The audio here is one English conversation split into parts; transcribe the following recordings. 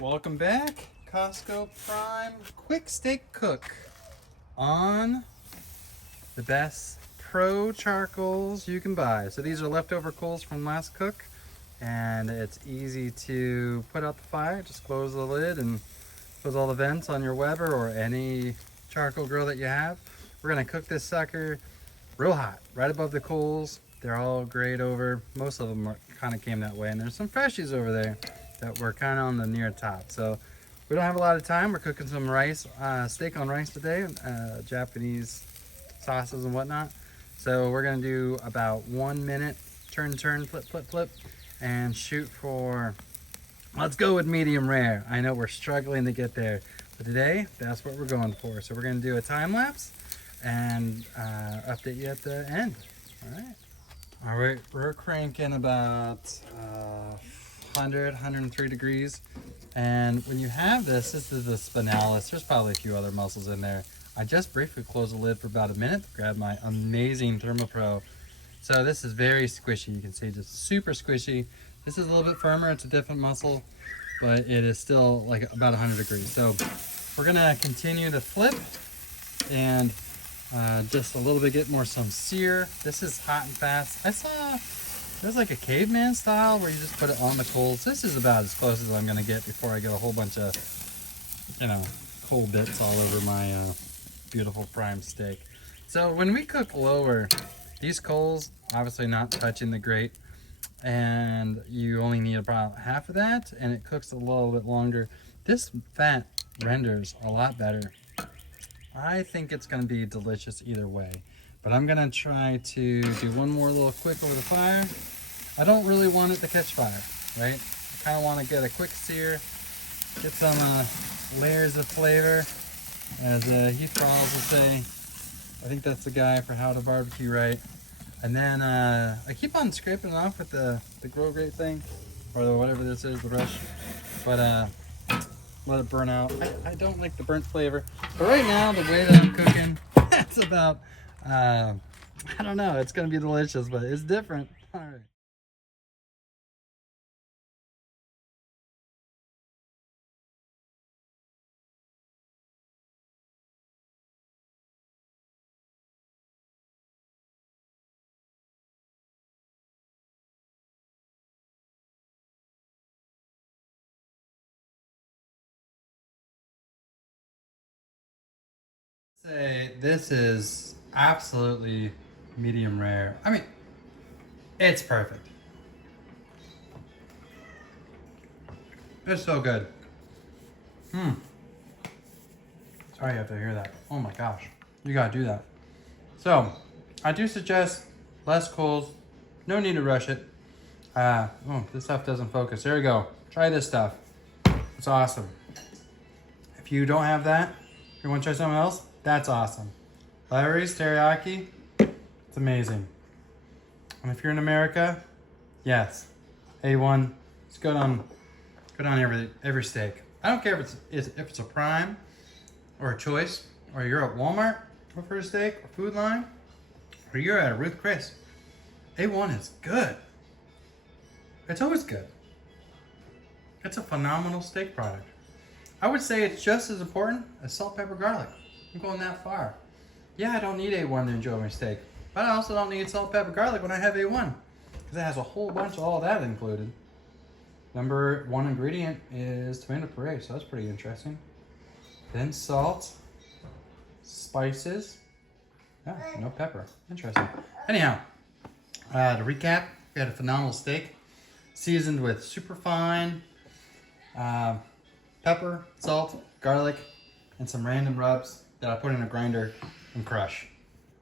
Welcome back. Costco Prime quick steak cook on the best pro charcoals you can buy. So these are leftover coals from last cook, and it's easy to put out the fire. Just close the lid and close all the vents on your Weber or any charcoal grill that you have. We're gonna cook this sucker real hot, right above the coals. They're all grayed over. Most of them kind of came that way, and there's some freshies over there that were kind of on the near top. So we don't have a lot of time. We're cooking some rice, steak on rice today, Japanese sauces and whatnot. So we're gonna do about 1 minute, turn, flip, flip, flip, and shoot for, let's go with medium rare. I know we're struggling to get there, but today, that's what we're going for. So we're gonna do a time lapse and update you at the end. All right, we're cranking about 103 degrees. And when you have this is the spinalis. There's probably a few other muscles in there. I just briefly closed the lid for about a minute, grabbed my amazing ThermoPro. So this is very squishy. You can see just super squishy. This is a little bit firmer. It's a different muscle, but it is still like about 100 degrees. So we're gonna continue to flip and just a little bit, get more some sear. This is hot and fast. I saw there's like a caveman style where you just put it on the coals. This is about as close as I'm gonna get before I get a whole bunch of, coal bits all over my beautiful prime steak. So when we cook lower, these coals obviously not touching the grate, and you only need about half of that, and it cooks a little bit longer. This fat renders a lot better. I think it's going to be delicious either way, but I'm going to try to do one more little quick over the fire. I don't really want it to catch fire, right? I kind of want to get a quick sear, get some layers of flavor, as Heath Rawls will say. I think that's the guy for how to barbecue right. And then I keep on scraping it off with the grill grate thing, or whatever this is, the brush, but let it burn out. I don't like the burnt flavor, but right now the way that I'm cooking, it's about I don't know, it's gonna be delicious, but it's different. All right. Say this is absolutely medium rare. I mean, it's perfect. It's so good. Sorry you have to hear that. Oh my gosh. You gotta do that. So, I do suggest less coals. No need to rush it. Oh, this stuff doesn't focus. There we go. Try this stuff. It's awesome. If you don't have that, you want to try something else, that's awesome. Larry's teriyaki, it's amazing. And if you're in America, yes, A1. It's good on every steak. I don't care if it's a prime or a choice, or you're at Walmart for a steak or Food Line, or you're at a Ruth Chris. A1 is good. It's always good. It's a phenomenal steak product. I would say it's just as important as salt, pepper, garlic. I'm going that far. Yeah, I don't need A1 to enjoy my steak, but I also don't need salt, pepper, garlic when I have A1, because it has a whole bunch of all that included. Number one ingredient is tomato puree, so that's pretty interesting. Then salt, spices, no pepper. Interesting. Anyhow, to recap, we had a phenomenal steak, seasoned with superfine pepper, salt, garlic, and some random rubs that I put in a grinder and crush.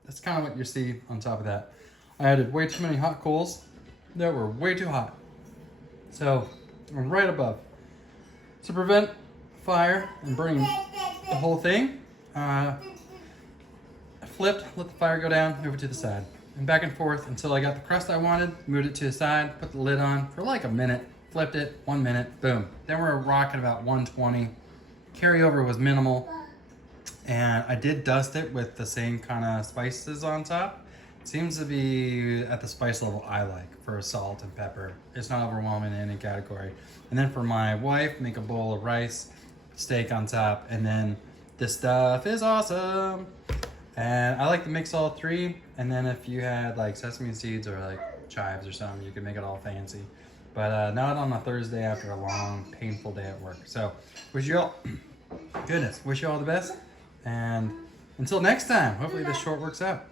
That's kind of what you see on top of that. I added way too many hot coals that were way too hot. So I'm right above. To prevent fire and burning the whole thing, I flipped, let the fire go down, move it to the side, and back and forth until I got the crust I wanted, moved it to the side, put the lid on for like a minute, flipped it, 1 minute, boom. Then we're rocking about 120. Carryover was minimal, and I did dust it with the same kind of spices on top, Seems to be at the spice level I like for salt and pepper. It's not overwhelming in any category. And then for my wife, make a bowl of rice, steak on top, and then this stuff is awesome. And I like to mix all three. And then if you had like sesame seeds or like chives or something, you can make it all fancy. But not on a Thursday after a long, painful day at work. So wish you all, goodness, wish you all the best. And until next time, hopefully this short works out.